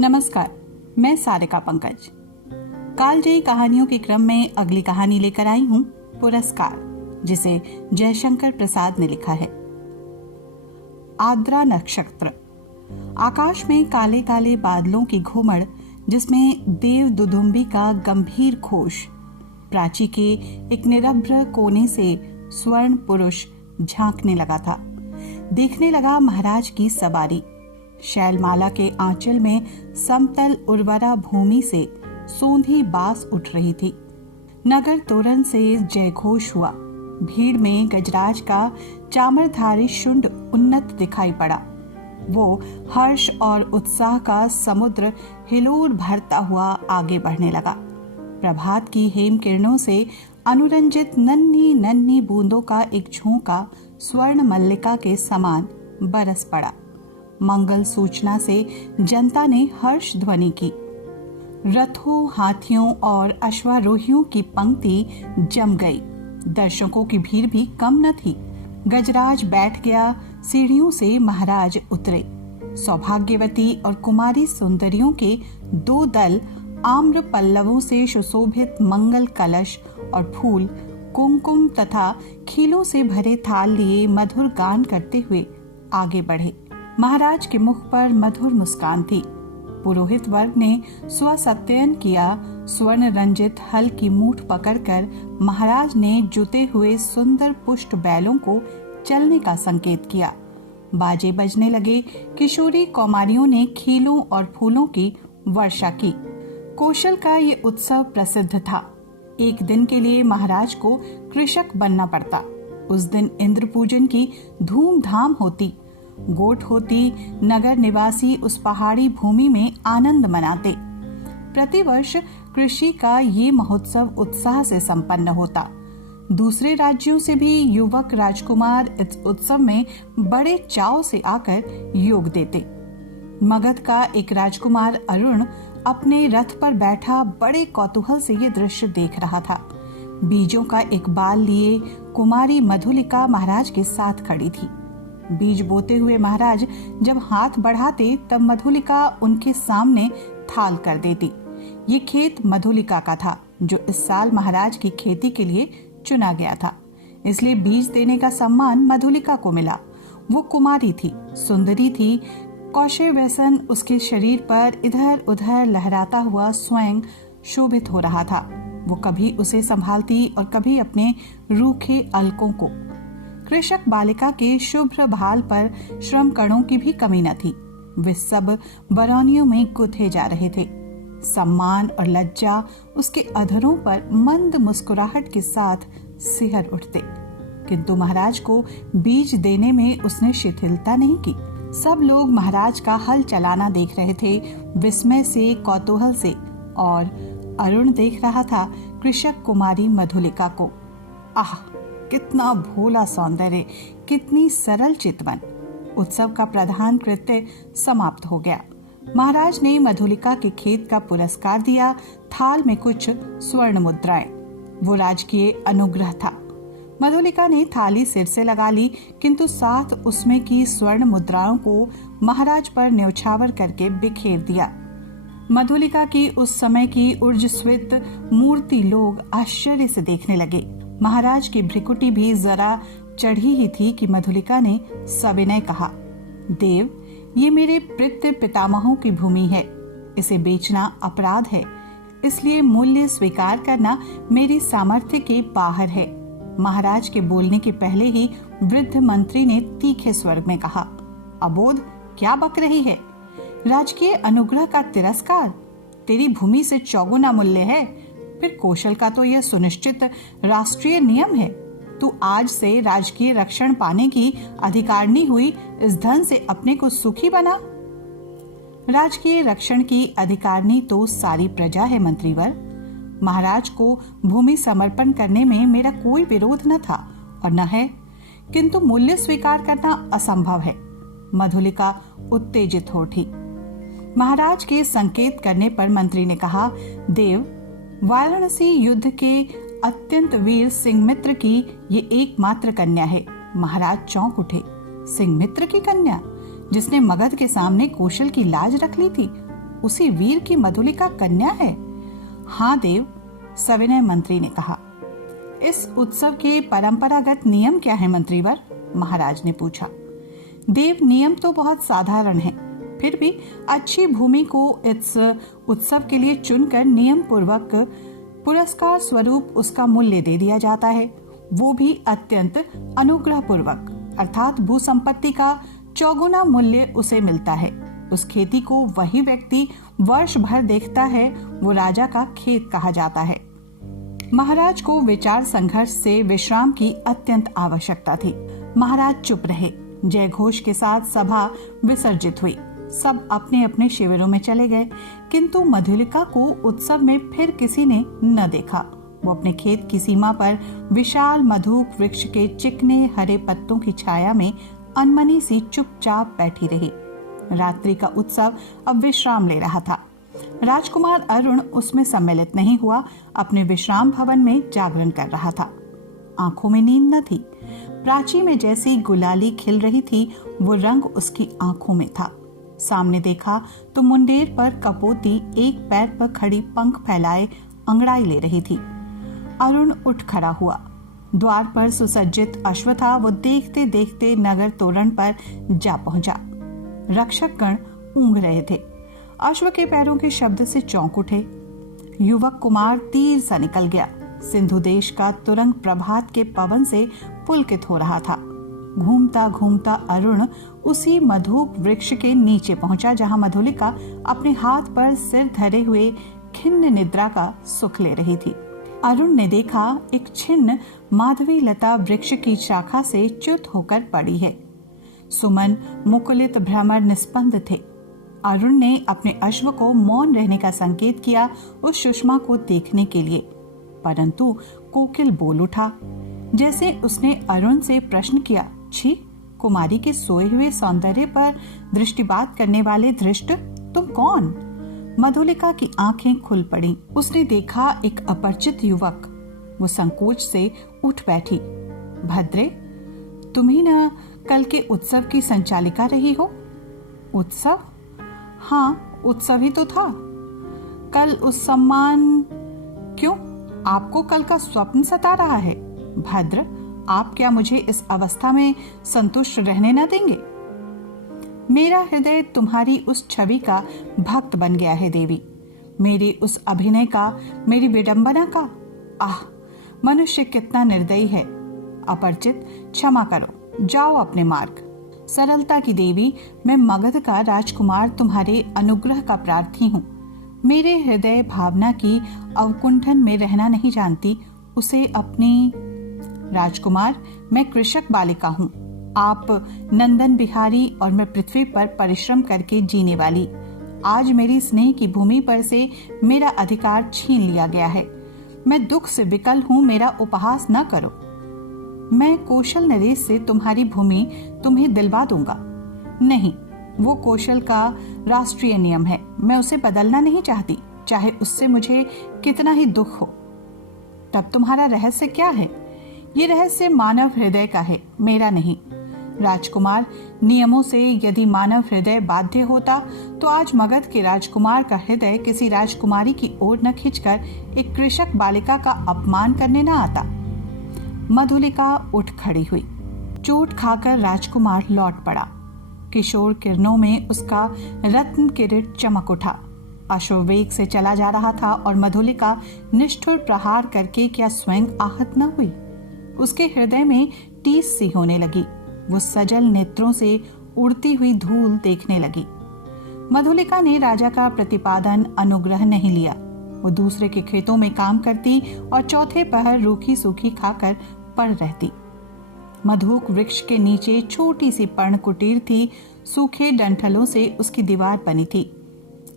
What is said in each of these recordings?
नमस्कार, मैं सारिका पंकज। कालजयी कहानियों के क्रम में अगली कहानी लेकर आई हूँ पुरस्कार, जिसे जयशंकर प्रसाद ने लिखा है। आद्रा नक्षत्र। आकाश में काले काले बादलों की घुमड़, जिसमें देव दुदुम्बी का गंभीर घोष, प्राची के एक निरभ्र कोने से स्वर्ण पुरुष झांकने लगा था। देखने लगा महाराज की सवारी। शैलमाला के आंचल में समतल उर्वरा भूमि से सोंधी बास उठ रही थी। नगर तोरण से जयघोष हुआ। भीड़ में गजराज का चामरधारी शुंड उन्नत दिखाई पड़ा। वो हर्ष और उत्साह का समुद्र हिलोर भरता हुआ आगे बढ़ने लगा। प्रभात की हेम किरणों से अनुरंजित नन्ही नन्ही बूंदों का एक झोंका स्वर्ण मल्लिका के समान बरस पड़ा। मंगल सूचना से जनता ने हर्ष ध्वनि की। रथों, हाथियों और अश्वारोहियों की पंक्ति जम गई। दर्शकों की भीड़ भी कम न थी। गजराज बैठ गया, सीढ़ियों से महाराज उतरे। सौभाग्यवती और कुमारी सुंदरियों के दो दल आम्र पल्लवों से सुशोभित मंगल कलश और फूल, कुमकुम तथा खीलों से भरे थाल लिए मधुर गान करते हुए आगे बढ़े। महाराज के मुख पर मधुर मुस्कान थी। पुरोहित वर्ग ने स्वसत्ययन किया। स्वर्ण रंजित हल की मूठ पकड़कर महाराज ने जुते हुए सुंदर पुष्ट बैलों को चलने का संकेत किया। बाजे बजने लगे। किशोरी कौमारियों ने खीलों और फूलों की वर्षा की। कौशल का ये उत्सव प्रसिद्ध था। एक दिन के लिए महाराज को कृषक बनना पड़ता। उस दिन इंद्र पूजन की धूमधाम होती। गोट होती। नगर निवासी उस पहाड़ी भूमि में आनंद मनाते। प्रतिवर्ष कृषि का ये महोत्सव उत्साह से संपन्न होता। दूसरे राज्यों से भी युवक राजकुमार इस उत्सव में बड़े चाव से आकर योग देते। मगध का एक राजकुमार अरुण अपने रथ पर बैठा बड़े कौतूहल से ये दृश्य देख रहा था। बीजों का एक बाल लिए कुमारी मधुलिका महाराज के साथ खड़ी थी। बीज बोते हुए महाराज जब हाथ बढ़ाते तब मधुलिका उनके सामने थाल कर देती। ये खेत मधुलिका का था, जो इस साल महाराज की खेती के लिए चुना गया था। इसलिए बीज देने का सम्मान मधुलिका को मिला। वो कुमारी थी, सुंदरी थी। कौशल व्यसन उसके शरीर पर इधर उधर लहराता हुआ स्वयं शोभित हो रहा था। वो कभी उसे संभालती और कभी अपने रूखे अलकों को। कृषक बालिका के शुभ्र भाल पर श्रम कणों की भी कमी न थी। वे सब बरौनियों में गुथे जा रहे थे। सम्मान और लज्जा उसके अधरों पर मंद मुस्कुराहट के साथ सिहर उठते। किंतु महाराज को बीज देने में उसने शिथिलता नहीं की। सब लोग महाराज का हल चलाना देख रहे थे, विस्मय से, कौतूहल से। और अरुण देख रहा था कृषक कुमारी मधुलिका को। आह, कितना भोला सौंदर्य, कितनी सरल चितवन। उत्सव का प्रधान कृत्य समाप्त हो गया। महाराज ने मधुलिका के खेत का पुरस्कार दिया। थाल में कुछ स्वर्ण मुद्राएं। वो राजकीय अनुग्रह था। मधुलिका ने थाली सिर से लगा ली, किंतु साथ उसमें की स्वर्ण मुद्राओं को महाराज पर न्यौछावर करके बिखेर दिया। मधुलिका की उस समय की ऊर्जस्वित मूर्ति लोग आश्चर्य से देखने लगे। महाराज की भ्रिकुटी भी जरा चढ़ी ही थी कि मधुलिका ने सविनय कहा, देव, ये मेरे पितृ पितामहों की भूमि है। इसे बेचना अपराध है, इसलिए मूल्य स्वीकार करना मेरी सामर्थ्य के बाहर है। महाराज के बोलने के पहले ही वृद्ध मंत्री ने तीखे स्वर में कहा, अबोध, क्या बक रही है? राजकीय अनुग्रह का तिरस्कार तेरी भूमि से चौगुना मूल्य है। फिर कौशल का तो यह सुनिश्चित राष्ट्रीय नियम है। तू आज से राजकीय रक्षण पाने की अधिकारिणी हुई। इस धन से अपने को सुखी बना। राजकीय रक्षण की अधिकारिणी तो सारी प्रजा है मंत्रीवर। महाराज को भूमि समर्पण करने में मेरा कोई विरोध न था और न है, किंतु मूल्य स्वीकार करना असंभव है। मधुलिका उत्तेजित हो उठी। महाराज के संकेत करने पर मंत्री ने कहा, देव, वाराणसी युद्ध के अत्यंत वीर सिंहमित्र की ये एकमात्र कन्या है। महाराज चौंक उठे। सिंहमित्र की कन्या, जिसने मगध के सामने कौशल की लाज रख ली थी? उसी वीर की मधुलिका कन्या है? हाँ देव, सविनय मंत्री ने कहा। इस उत्सव के परंपरागत नियम क्या है मंत्रीवर? महाराज ने पूछा। देव, नियम तो बहुत साधारण है, फिर भी अच्छी भूमि को इस उत्सव के लिए चुनकर नियम पूर्वक पुरस्कार स्वरूप उसका मूल्य दे दिया जाता है, वो भी अत्यंत अनुग्रह पूर्वक, अर्थात भू संपत्ति का चौगुना मूल्य उसे मिलता है। उस खेती को वही व्यक्ति वर्ष भर देखता है, वो राजा का खेत कहा जाता है। महाराज को विचार संघर्ष से विश्राम की अत्यंत आवश्यकता थी। महाराज चुप रहे। जय घोष के साथ सभा विसर्जित हुई। सब अपने अपने शिविरों में चले गए, किंतु मधुलिका को उत्सव में फिर किसी ने न देखा। वो अपने खेत की सीमा पर विशाल मधुक वृक्ष के चिकने हरे पत्तों की छाया में अनमनी सी चुपचाप बैठी रही। रात्रि का उत्सव अब विश्राम ले रहा था। राजकुमार अरुण उसमें सम्मिलित नहीं हुआ, अपने विश्राम भवन में जागरण कर रहा था। आंखों में नींद न थी। प्राची में जैसी गुलाली खिल रही थी, वो रंग उसकी आंखों में था। सामने देखा तो मुंडेर पर कपोती एक पैर पर खड़ी पंख फैलाए अंगड़ाई ले रही थी। अरुण उठ खड़ा हुआ। द्वार पर सुसज्जित अश्व था। वो देखते देखते नगर तोरण पर जा पहुंचा। रक्षक गण ऊँघ रहे थे। अश्व के पैरों के शब्द से चौंक उठे। युवक कुमार तीर सा निकल गया। सिंधु देश का तुरंग प्रभात के पवन से पुलकित हो रहा था। घूमता घूमता अरुण उसी मधुप वृक्ष के नीचे पहुंचा जहां मधुलिका अपने हाथ पर सिर धरे हुए खिन्न निद्रा का सुख ले रही थी। अरुण ने देखा एक छिन्न माधवी लता वृक्ष की शाखा से च्युत होकर पड़ी है। सुमन मुकुलित भ्रमर निस्पंद थे। अरुण ने अपने अश्व को मौन रहने का संकेत किया उस सुषमा को देखने के लिए, परंतु कोकिल बोल उठा। जैसे उसने अरुण से प्रश्न किया, छी, कुमारी के सोए हुए सौंदर्य पर दृष्टिपात करने वाले धृष्ट, तुम कौन? मधुलिका की आंखें खुल पड़ी। उसने देखा एक अपरिचित युवक। वो संकोच से उठ बैठी। भद्रे, तुम ही न कल के उत्सव की संचालिका रही हो? उत्सव? हाँ, उत्सव ही तो था। कल उस सम्मान क्यों? आपको कल का स्वप्न सता रहा है? भद्र, आप क्या मुझे इस अवस्था में संतुष्ट रहने न देंगे? मेरा हृदय तुम्हारी उस छवि का भक्त बन गया है देवी, मेरे उस अभिनय का, मेरी विडंबना का। आह, मनुष्य कितना निर्दयी है। अपरिचित, क्षमा करो, जाओ अपने मार्ग। सरलता की देवी, मैं मगध का राजकुमार तुम्हारे अनुग्रह का प्रार्थी हूँ। मेरे हृदय भावना की अवकुंठन में रहना नहीं जानती, उसे अपनी। राजकुमार, मैं कृषक बालिका हूँ, आप नंदन बिहारी और मैं पृथ्वी पर परिश्रम करके जीने वाली। आज मेरी स्नेह की भूमि पर से मेरा अधिकार छीन लिया गया है। मैं दुख से विकल हूँ, मेरा उपहास न करो। मैं कौशल नरेश से तुम्हारी भूमि तुम्हें दिलवा दूंगा। नहीं, वो कौशल का राष्ट्रीय नियम है, मैं उसे बदलना नहीं चाहती, चाहे उससे मुझे कितना ही दुख हो। तब तुम्हारा रहस्य क्या है? ये रहस्य मानव हृदय का है, मेरा नहीं। राजकुमार, नियमों से यदि मानव हृदय बाध्य होता तो आज मगध के राजकुमार का हृदय किसी राजकुमारी की ओर न खींचकर एक कृषक बालिका का अपमान करने न आता। मधुलिका उठ खड़ी हुई। चोट खाकर राजकुमार लौट पड़ा। किशोर किरणों में उसका रत्न किरीट चमक उठा। अश्ववेग से चला जा रहा था और मधुलिका निष्ठुर प्रहार करके क्या स्वयं आहत न हुई? उसके हृदय में टीस सी होने लगी। वो सजल नेत्रों से उड़ती हुई धूल देखने लगी। मधुलिका ने राजा का प्रतिपादन अनुग्रह नहीं लिया। वो दूसरे के खेतों में काम करती और चौथे पहर रूखी सूखी खाकर पड़ रहती। मधुक वृक्ष के नीचे छोटी सी पर्ण कुटीर थी। सूखे डंठलों से उसकी दीवार बनी थी।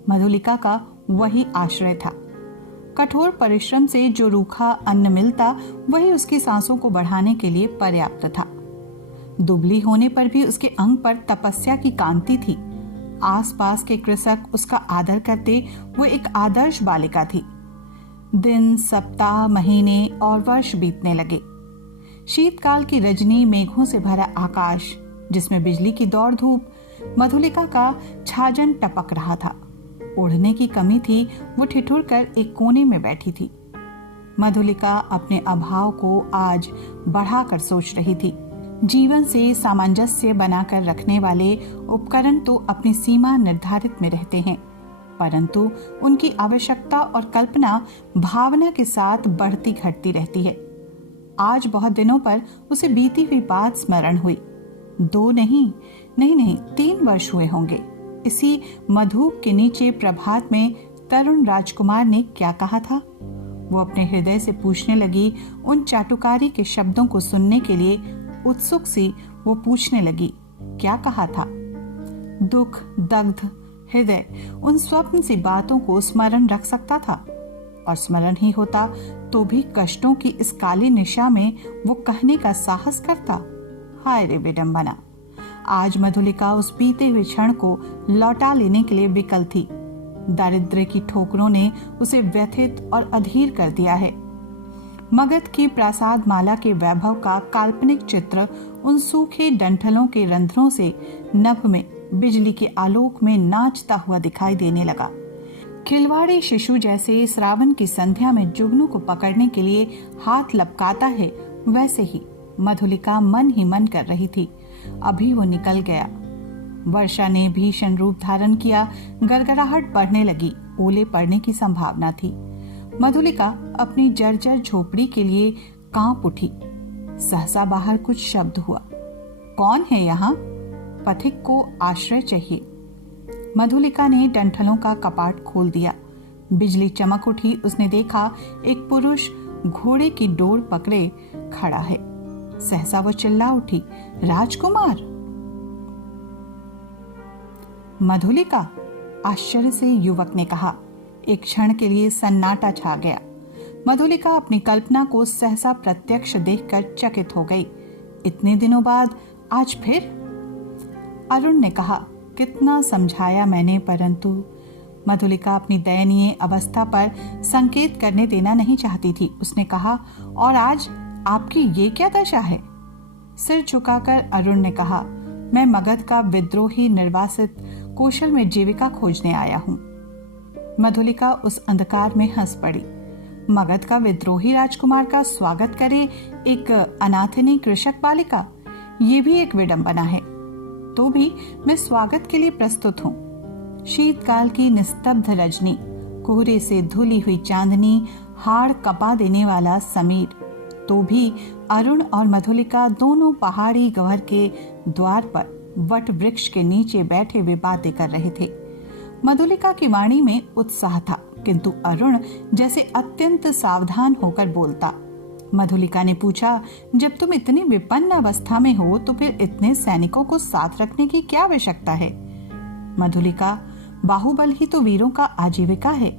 मधुलिका का वही आश्रय था। कठोर परिश्रम से जो रूखा अन्न मिलता, वही उसकी सांसों को बढ़ाने के लिए पर्याप्त था। दुबली होने पर भी उसके अंग पर तपस्या की कांति थी। आसपास के कृषक उसका आदर करते। वो एक आदर्श बालिका थी। दिन, सप्ताह, महीने और वर्ष बीतने लगे। शीतकाल की रजनी, मेघों से भरा आकाश जिसमें बिजली की दौड़ धूप, मधुलिका का छाजन टपक रहा था। ओढ़ने की कमी थी, वो ठिठुर कर एक कोने में बैठी थी। मधुलिका अपने अभाव को आज बढ़ाकर सोच रही थी। जीवन से सामंजस्य बनाकर रखने वाले उपकरण तो अपनी सीमा निर्धारित में रहते हैं, परंतु उनकी आवश्यकता और कल्पना भावना के साथ बढ़ती घटती रहती है। आज बहुत दिनों पर उसे बीती हुई बात स्मरण हुई। 2 नहीं 3 वर्ष हुए होंगे। इसी मधुप के नीचे प्रभात में तरुण राजकुमार ने क्या कहा था? वो अपने हृदय से पूछने लगी। उन चाटुकारी के शब्दों को सुनने के लिए उत्सुक सी वो पूछने लगी, क्या कहा था? दुख दग्ध हृदय उन स्वप्न सी बातों को स्मरण रख सकता था, और स्मरण ही होता तो भी कष्टों की इस काली निशा में वो कहने का साहस करता। हाय रे विडंबना! आज मधुलिका उस बीते हुए क्षण को लौटा लेने के लिए विकल थी। दारिद्र्य की ठोकरों ने उसे व्यथित और अधीर कर दिया है। मगध की प्रासाद माला के वैभव का काल्पनिक चित्र उन सूखे डंठलों के रंध्रों से नभ में बिजली के आलोक में नाचता हुआ दिखाई देने लगा। खिलवाड़ी शिशु जैसे श्रावण की संध्या में जुगनू को पकड़ने के लिए हाथ लपकाता है, वैसे ही मधुलिका मन ही मन कर रही थी। अभी वो निकल गया। वर्षा ने भीषण रूप धारण किया। गड़गड़ाहट बढ़ने लगी। ओले पड़ने की संभावना थी। मधुलिका अपनी जर्जर झोपड़ी के लिए कांप उठी। सहसा बाहर कुछ शब्द हुआ। कौन है यहाँ? पथिक को आश्रय चाहिए। मधुलिका ने डंठलों का कपाट खोल दिया। बिजली चमक उठी। उसने देखा एक पुरुष घोड़े की डोर पकड़े खड़ा है। सहसा वो चिल्ला उठी, राजकुमार! मधुलिका! आश्चर्य से युवक ने कहा। एक क्षण के लिए सन्नाटा छा गया। मधुलिका अपनी कल्पना को सहसा प्रत्यक्ष देखकर चकित हो गई। इतने दिनों बाद आज फिर? अरुण ने कहा। कितना समझाया मैंने, परंतु मधुलिका अपनी दयनीय अवस्था पर संकेत करने देना नहीं चाहती थी। उसने कहा, और आज आपकी ये क्या दशा है? सिर झुकाकर अरुण ने कहा, मैं मगध का विद्रोही निर्वासित कौशल में जीविका खोजने आया हूं। मधुलिका उस अंधकार में हंस पड़ी। मगध का विद्रोही राजकुमार का स्वागत करे एक अनाथिनी कृषक बालिका, ये भी एक विडंबना है। तो भी मैं स्वागत के लिए प्रस्तुत हूँ। शीतकाल की निस्तब्ध रजनी, कोहरे से धुली हुई चांदनी, हाड़ कपा देने वाला समीर, तो भी अरुण और मधुलिका दोनों पहाड़ी गह्वर के द्वार पर वट वृक्ष के नीचे बैठे वे बातें कर रहे थे। मधुलिका की वाणी में उत्साह था, किंतु अरुण जैसे अत्यंत सावधान होकर बोलता। मधुलिका ने पूछा, जब तुम इतनी विपन्न अवस्था में हो तो फिर इतने सैनिकों को साथ रखने की क्या आवश्यकता है? मधुलिका, बाहुबल ही तो वीरों का आजीविका है।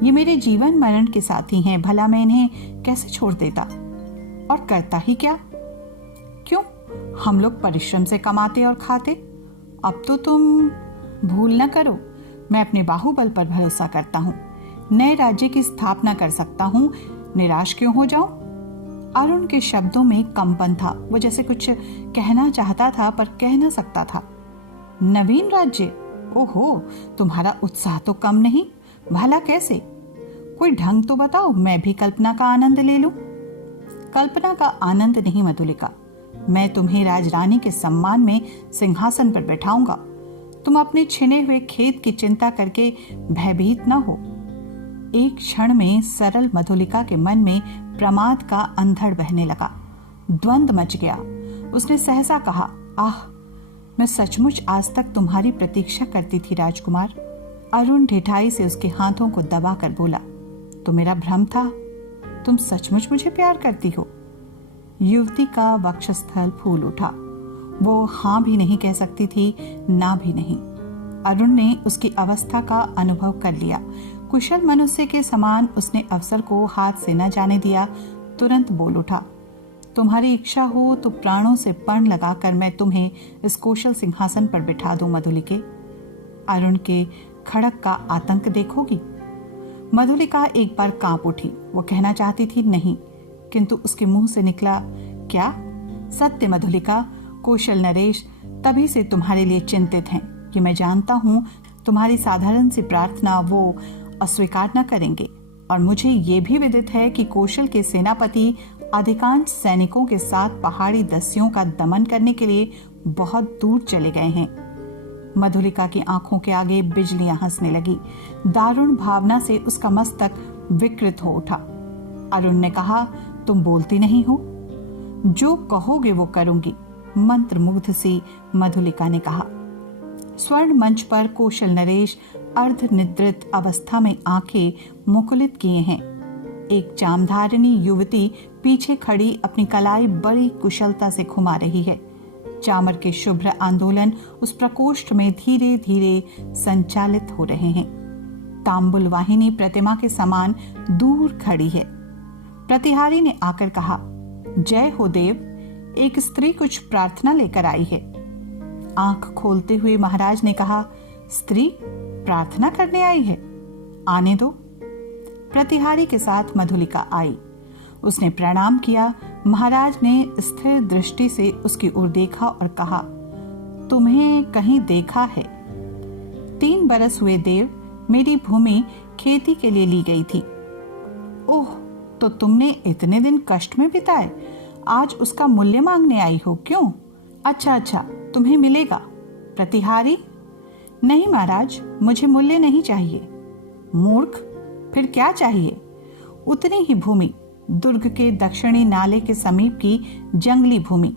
ये मेरे जीवन मरण के साथी हैं, भला मैं इन्हें कैसे छोड़ देता? और करता ही क्या? क्यों? हम लोग परिश्रम से कमाते और खाते। अब तो तुम भूल न करो, मैं अपने बाहुबल पर भरोसा करता हूँ। नए राज्य की स्थापना कर सकता हूँ। निराश क्यों हो जाऊं? अरुण के शब्दों में कंपन था। वो जैसे कुछ कहना चाहता था पर कह न सकता था। नवीन राज्य? ओहो, तुम्हारा उत्साह तो कम नहीं। भला कैसे? कोई ढंग तो बताओ, मैं भी कल्पना का आनंद ले लूं। कल्पना का आनंद नहीं मधुलिका, मैं तुम्हें राजरानी के सम्मान में सिंहासन पर बैठाऊंगा। तुम अपने छिने हुए खेत की चिंता करके भयभीत न हो। एक क्षण में सरल मधुलिका के मन में प्रमाद का अंधड़ बहने लगा। द्वंद्व मच गया। उसने सहसा कहा, आह, मैं सचमुच आज तक तुम्हारी प्रतीक्षा करती थी राजकुमार। अरुण ढिठाई से उसके हाथों को दबाकर बोला, तो मेरा भ्रम था। तुम सचमुच मुझे प्यार करती हो? युवती का वक्षस्थल फूल उठा। वो हाँ भी नहीं कह सकती थी, ना भी नहीं। अरुण ने उसकी अवस्था का अनुभव कर लिया। कुशल मनुष्य के समान उसने अवसर को हाथ से न जाने दिया। तुरंत बोल उठा, तुम्हारी इच्छा हो तो प्राणों से पण लगाकर मैं तुम्हें इस कौशल सिंहासन पर बिठा दूं मधुलिके। अरुण के खड़क का आतंक देखोगी? मधुलिका एक बार कांप उठी। वो कहना चाहती थी नहीं, किंतु उसके मुंह से निकला, क्या? सत्य मधुलिका, कौशल नरेश तभी से तुम्हारे लिए चिंतित हैं कि मैं जानता हूं तुम्हारी साधारण सी प्रार्थना वो अस्वीकार न करेंगे। और मुझे ये भी विदित है कि कौशल के सेनापति अधिकांश सैनिकों के साथ पहाड़ी दस्युओं का दमन करने के लिए बहुत दूर चले गए हैं। मधुलिका की आंखों के आगे बिजलियां हंसने लगी। दारुण भावना से उसका मस्तक विकृत हो उठा। अरुण ने कहा, तुम बोलती नहीं हो? जो कहोगे वो करूंगी, मंत्रमुग्ध सी मधुलिका ने कहा। स्वर्ण मंच पर कौशल नरेश अर्ध निद्रित अवस्था में आंखें मुकुलित किए हैं। एक चामधारिणी युवती पीछे खड़ी अपनी कलाई बड़ी कुशलता से घुमा रही है। चामर के शुभ्र आंदोलन उस प्रकोष्ठ में धीरे धीरे संचालित हो रहे हैं। तांबुल वाहिनी प्रतिमा के समान दूर खड़ी है। प्रतिहारी ने आकर कहा, जय हो देव, एक स्त्री कुछ प्रार्थना लेकर आई है। आंख खोलते हुए महाराज ने कहा, स्त्री प्रार्थना करने आई है? आने दो। प्रतिहारी के साथ मधुलिका आई। उसने प्रणाम किया। महाराज ने स्थिर दृष्टि से उसकी ओर देखा और कहा, तुम्हें कहीं देखा है? 3 बरस हुए देव, मेरी भूमि खेती के लिए ली गई थी। ओह, तो तुमने इतने दिन कष्ट में बिताए, आज उसका मूल्य मांगने आई हो, क्यों? अच्छा, तुम्हें मिलेगा। प्रतिहारी, नहीं महाराज, मुझे मूल्य नहीं चाहिए। मूर्ख, फिर क्या चाहिए? उतनी ही भूमि, दुर्ग के दक्षिणी नाले के समीप की जंगली भूमि,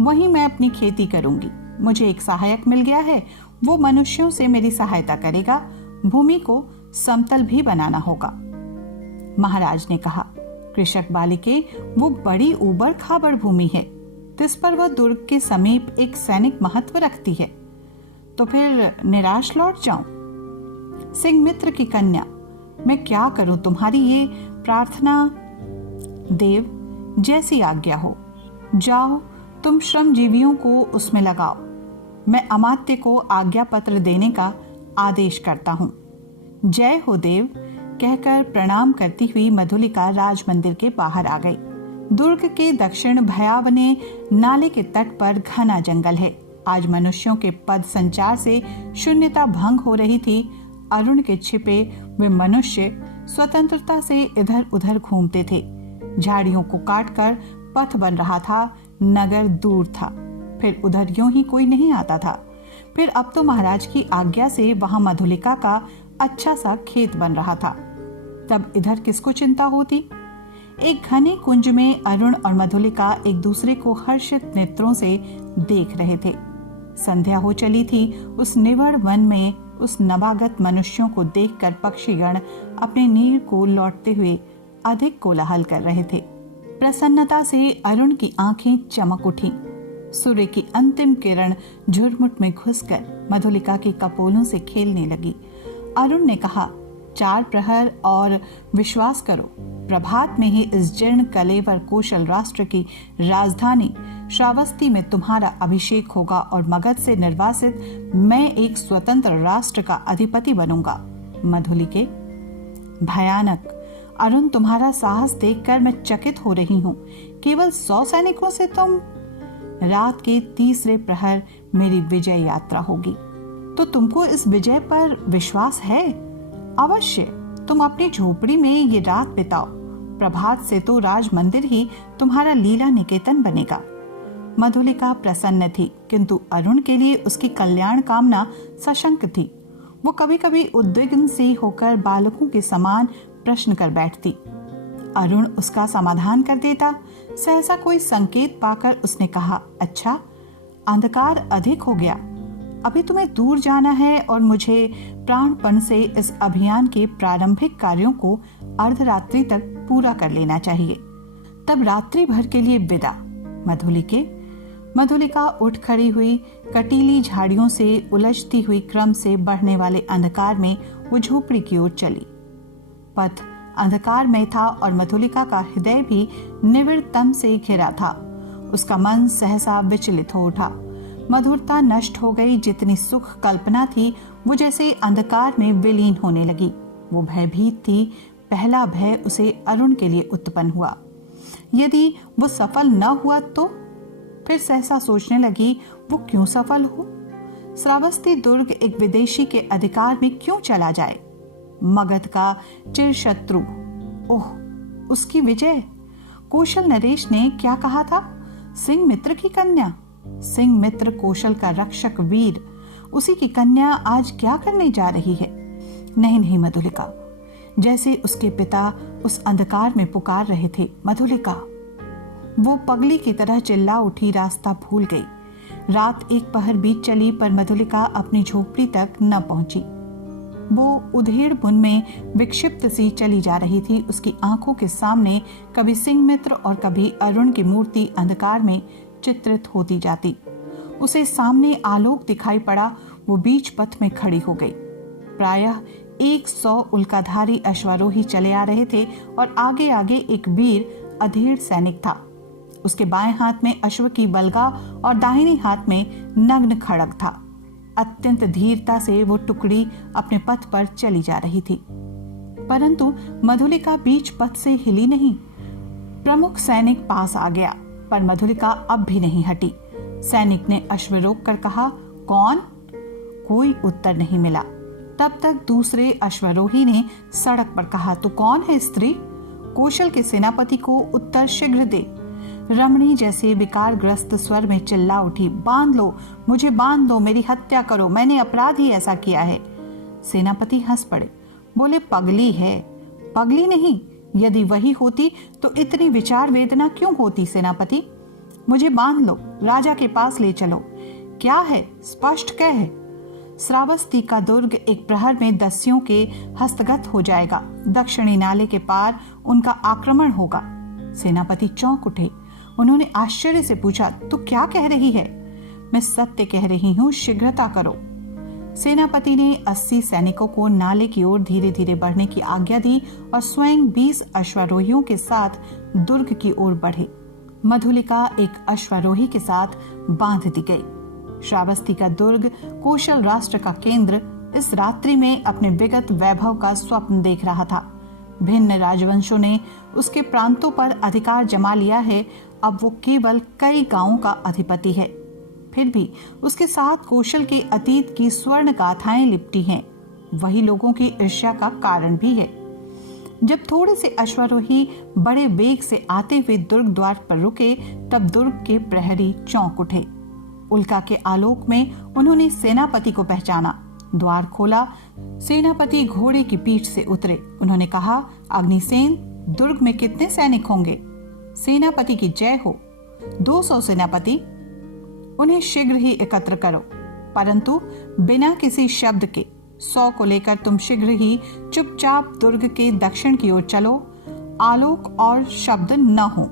वहीं मैं अपनी खेती करूंगी। मुझे एक सहायक मिल गया है, वो मनुष्यों से मेरी सहायता करेगा। भूमि को समतल भी बनाना होगा। महाराज ने कहा, कृषक बालिके, वो बड़ी ऊबड़ खाबड़ भूमि है, जिस पर वह दुर्ग के समीप एक सैनिक महत्व रखती है। तो फिर निराश लौट जाऊं? सिंह मित्र की कन्या, मैं क्या करूं? तुम्हारी ये प्रार्थना। देव, जैसी आज्ञा हो। जाओ, तुम श्रमजीवियों को उसमें लगाओ। मैं अमात्य को आज्ञा पत्र देने का आदेश करता हूं। जय हो देव, कहकर प्रणाम करती हुई मधुलिका राज मंदिर के बाहर आ गई। दुर्ग के दक्षिण भयावने नाले के तट पर घना जंगल है। आज मनुष्यों के पद संचार से शून्यता भंग हो रही थी। अरुण के छिपे वे मनुष्य स्वतंत्रता से इधर उधर घूमते थे। झाड़ियों को काटकर पथ बन रहा था। नगर दूर था, फिर उधर यूं ही कोई नहीं आता था। फिर अब तो महाराज की आज्ञा से वहां मधुलिका का अच्छा सा खेत बन रहा था। तब इधर किसको चिंता होती? एक घने कुंज में अरुण और मधुलिका एक दूसरे को हर्षित नेत्रों से देख रहे थे। संध्या हो चली थी। उस निवड़ वन में उस नवागत मनुष्यों को देखकर पक्षीगण अपने नीर को लौटते हुए अधिक कोलाहल कर रहे थे। प्रसन्नता से अरुण की आंखें चमक उठी। सूर्य की अंतिम किरण झुरमुट में घुसकर मधुलिका के कपोलों से खेलने लगी। अरुण ने कहा, 4 प्रहर और विश्वास करो, प्रभात में ही इस जीर्ण कलेवर कौशल राष्ट्र की राजधानी श्रावस्ती में तुम्हारा अभिषेक होगा और मगध से निर्वासित मैं एक स्वतंत्र राष्ट्र का अधिपति बनूंगा। मधुलिके, भयानक। अरुण, तुम्हारा साहस देखकर मैं चकित हो रही हूँ। केवल 100 सैनिकों से तुम। रात के 3रे प्रहर मेरी विजय यात्रा होगी। तो तुमको इस विजय पर विश्वास है? अवश्य। तुम अपनी झोपड़ी में ये रात बिताओ। प्रभात से तो राज मंदिर ही तुम्हारा लीला निकेतन बनेगा। मधुलिका प्रसन्न थी, किंतु अरुण के लिए उसकी कल्याण कामना सशंक थी। वो कभी कभी उद्विग्न सी होकर बालकों के समान प्रश्न कर बैठती। अरुण उसका समाधान कर देता। सहसा कोई संकेत पाकर उसने कहा, अच्छा, अंधकार अधिक हो गया, अभी तुम्हें दूर जाना है और मुझे प्राणपण से इस अभियान के प्रारंभिक कार्यों को अर्धरात्रि तक पूरा कर लेना चाहिए। तब रात्रि भर के लिए विदा। मधुलिका उठ खड़ी हुई। कटीली झाड़ियों से उलझती हुई क्रम से बढ़ने वाले अंधकार में वो झोपड़ी की ओर चली। पथ अंधकार में था और मधुलिका का हृदय भी निविड़तम से घिरा था। उसका मन सहसा विचलित हो उठा। मधुरता नष्ट हो गई। जितनी सुख कल्पना थी वो जैसे अंधकार में विलीन होने लगी। वो भयभीत थी। पहला भय उसे अरुण के लिए उत्पन्न हुआ। यदि वो सफल न हुआ तो? फिर सहसा सोचने लगी, वो क्यों सफल हो? श्रावस्ती दुर्ग एक विदेशी के अधिकार में क्यों चला जाए? मगध का चिरशत्रु, ओह उसकी विजय। कौशल नरेश ने क्या कहा था? सिंह मित्र की कन्या। सिंह मित्र कौशल का रक्षक वीर, उसी की कन्या आज क्या करने जा रही है? नहीं नहीं मधुलिका, जैसे उसके पिता उस अंधकार में पुकार रहे थे, मधुलिका। वो पगली की तरह चिल्ला उठी, रास्ता भूल गई। रात एक पहर बीत चली पर मधुलिका अपनी झोपड़ी तक न पहुंची। वो उधेड़ बुन में विक्षिप्त सी चली जा रही थी। उसकी आंखों के सामने कभी सिंह मित्र और कभी अरुण की मूर्ति अंधकार में चित्रित होती जाती। उसे सामने आलोक दिखाई पड़ा। वो बीच पथ में खड़ी हो गई। प्रायः 100 उल्काधारी अश्वारोही चले आ रहे थे और आगे आगे एक वीर अधेड़ सैनिक था। उसके बाएं हाथ में अश्व की बलगा और दाहिने हाथ में नग्न खड्ग था। अत्यंत धीरता से वो टुकड़ी अपने पथ पर चली जा रही थी, परंतु मधुलिका बीच पथ से हिली नहीं। प्रमुख सैनिक पास आ गया, पर मधुलिका अब भी नहीं हटी। सैनिक ने अश्व रोक कर कहा, कौन? कोई उत्तर नहीं मिला। तब तक दूसरे अश्वारोही ने सड़क पर कहा, तो कौन है स्त्री? कौशल के सेनापति को उत्तर शीघ्र दे। रमणी जैसे विकारग्रस्त स्वर में चिल्ला उठी, बांध लो, मुझे बांध दो, मेरी हत्या करो, मैंने अपराध ही ऐसा किया है। सेनापति हंस पड़े, बोले, पगली है। पगली नहीं, यदि वही होती तो इतनी विचार वेदना क्यों होती? सेनापति, मुझे बांध लो, राजा के पास ले चलो। क्या है? स्पष्ट कह। श्रावस्ती का दुर्ग एक प्रहर में दस्युओं के हस्तगत हो जाएगा। दक्षिणी नाले के पार उनका आक्रमण होगा। सेनापति चौंक उठे। उन्होंने आश्चर्य से पूछा, तू क्या कह रही है? मैं सत्य कह रही हूँ, शीघ्रता करो। सेनापति ने 80 सैनिकों को नाले की ओर धीरे धीरे बढ़ने की आज्ञा दी और स्वयं 20 अश्वारोहियों के साथ दुर्ग की ओर बढ़े। मधुलिका एक अश्वारोही के साथ बांध दी गई। श्रावस्ती का दुर्ग कौशल राष्ट्र का केंद्र इस रात्रि में अपने विगत वैभव का स्वप्न देख रहा था। भिन्न राजवंशों ने उसके प्रांतों पर अधिकार जमा लिया है। अब वो केवल कई गांवों का अधिपति है। फिर भी उसके साथ कौशल के अतीत की स्वर्ण गाथाएं लिपटी हैं। वही लोगों की ईर्ष्या का कारण भी है। जब थोड़े से अश्वारोही बड़े वेग से आते हुए दुर्ग द्वार पर रुके, तब दुर्ग के प्रहरी चौंक उठे। उल्का के आलोक में उन्होंने सेनापति को पहचाना। द्वार खोला। सेनापति घोड़े की पीठ से उतरे। उन्होंने कहा, अग्निसेन, दुर्ग में कितने सैनिक होंगे? सेनापति की जय हो। 200 सेनापति। उन्हें शीघ्र ही एकत्र करो, परंतु बिना किसी शब्द के। 100 को लेकर तुम शीघ्र ही चुपचाप दुर्ग के दक्षिण की ओर चलो। आलोक और शब्द न हो।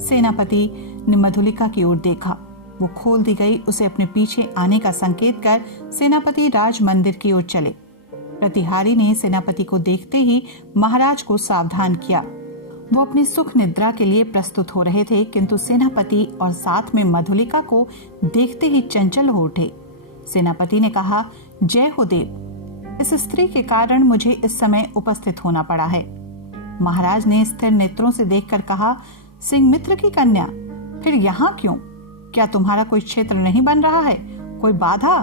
सेनापति ने मधुलिका की ओर देखा। वो खोल दी गई। उसे अपने पीछे आने का संकेत कर सेनापति राज मंदिर की ओर चले। प्रतिहारी ने सेनापति को देखते ही महाराज को सावधान किया। वो अपनी सुख निद्रा के लिए प्रस्तुत हो रहे थे, किंतु सेनापति और साथ में मधुलिका को देखते ही चंचल हो उठे। सेनापति ने कहा, जय हो देव, इस स्त्री के कारण मुझे इस समय उपस्थित होना पड़ा है। महाराज ने स्थिर नेत्रों से देखकर कहा, सिंह मित्र की कन्या, फिर यहाँ क्यों? क्या तुम्हारा कोई क्षेत्र नहीं बन रहा है? कोई बाधा?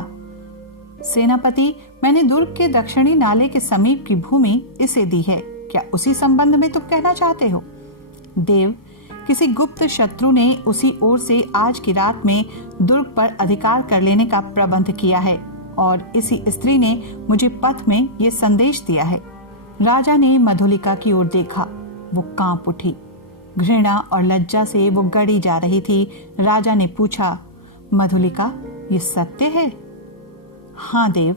सेनापति, मैंने दुर्ग के दक्षिणी नाले के समीप की भूमि इसे दी है। क्या उसी संबंध में तुम कहना चाहते हो? देव, किसी गुप्त शत्रु ने उसी ओर से आज की रात में दुर्ग पर अधिकार कर लेने का प्रबंध किया है और इसी स्त्री ने मुझे पथ में ये संदेश दिया है। राजा ने मधुलिका की ओर देखा। वो कांप उठी। घृणा और लज्जा से वो गड़ी जा रही थी। राजा ने पूछा, मधुलिका, ये सत्य है? हाँ देव।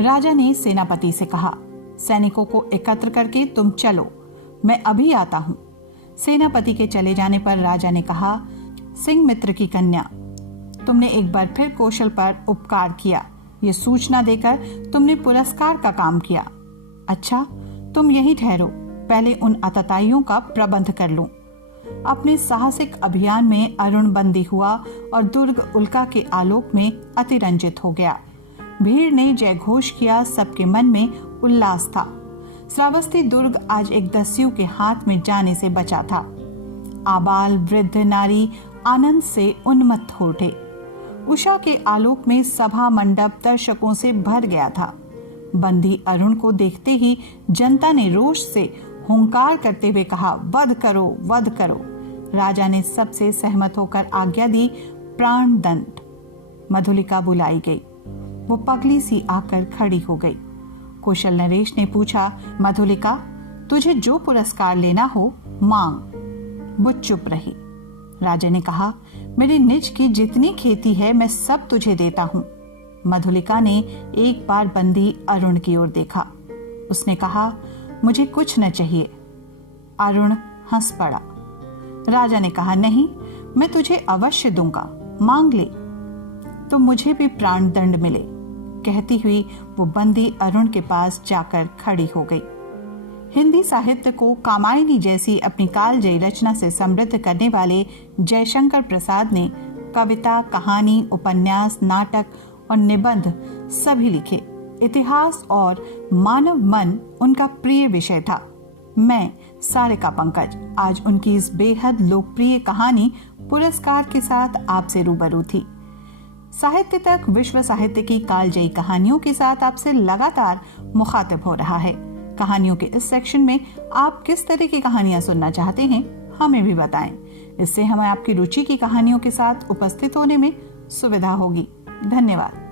राजा ने सेनापति से कहा, सैनिकों को एकत्र करके तुम चलो, मैं अभी आता हूं। सेनापति के चले जाने पर राजा ने कहा, सिंह मित्र की कन्या, तुमने एक बार फिर कौशल पर उपकार किया। ये सूचना देकर तुमने पुरस्कार का काम किया। अच्छा, तुम यही ठहरो, पहले उन आतताइयों का प्रबंध कर लूं। अपने साहसिक अभियान में अरुण बंदी हुआ और दुर्ग उल्का के आलोक में अतिरंजित हो गया। भीड़ ने जय घोष किया। सबके मन में उल्लास था। श्रावस्ती दुर्ग आज एक दस्यु के हाथ में जाने से बचा था। आबाल वृद्ध नारी आनंद से उन्मत्त हो उठे। उषा के आलोक में सभा मंडप दर्शकों से भर गया था। बंदी अरुण को देखते ही जनता ने रोष से हुंकार करते हुए कहा, वध करो, वध करो। राजा ने सबसे सहमत होकर आज्ञा दी, प्राण दंड। मधुलिका बुलाई गई। वो पगली सी आकर खड़ी हो गई। कौशल नरेश ने पूछा, मधुलिका, तुझे जो पुरस्कार लेना हो मांग। वो चुप रही। राजा ने कहा, मेरी निज की जितनी खेती है मैं सब तुझे देता हूं। मधुलिका ने एक बार बंदी अरुण की ओर देखा। उसने कहा, मुझे कुछ न चाहिए। अरुण हंस पड़ा। राजा ने कहा, नहीं, मैं तुझे अवश्य दूंगा, मांग ले तो मुझे भी प्राण दंड मिले। कहती हुई वो बंदी अरुण के पास जाकर खड़ी हो गई। हिंदी साहित्य को कामायनी जैसी अपनी कालजयी रचना से समृद्ध करने वाले जयशंकर प्रसाद ने कविता, कहानी, उपन्यास, नाटक और निबंध सभी लिखे। इतिहास और मानव मन उनका प्रिय विषय था। मैं सारिका पंकज आज उनकी इस बेहद लोकप्रिय कहानी पुरस्कार के साथ आपसे रूबरू थी। साहित्य तक विश्व साहित्य की कालजयी कहानियों के साथ आपसे लगातार मुखातिब हो रहा है। कहानियों के इस सेक्शन में आप किस तरह की कहानियां सुनना चाहते हैं, हमें भी बताएं। इससे हमें आपकी रुचि की कहानियों के साथ उपस्थित होने में सुविधा होगी। धन्यवाद।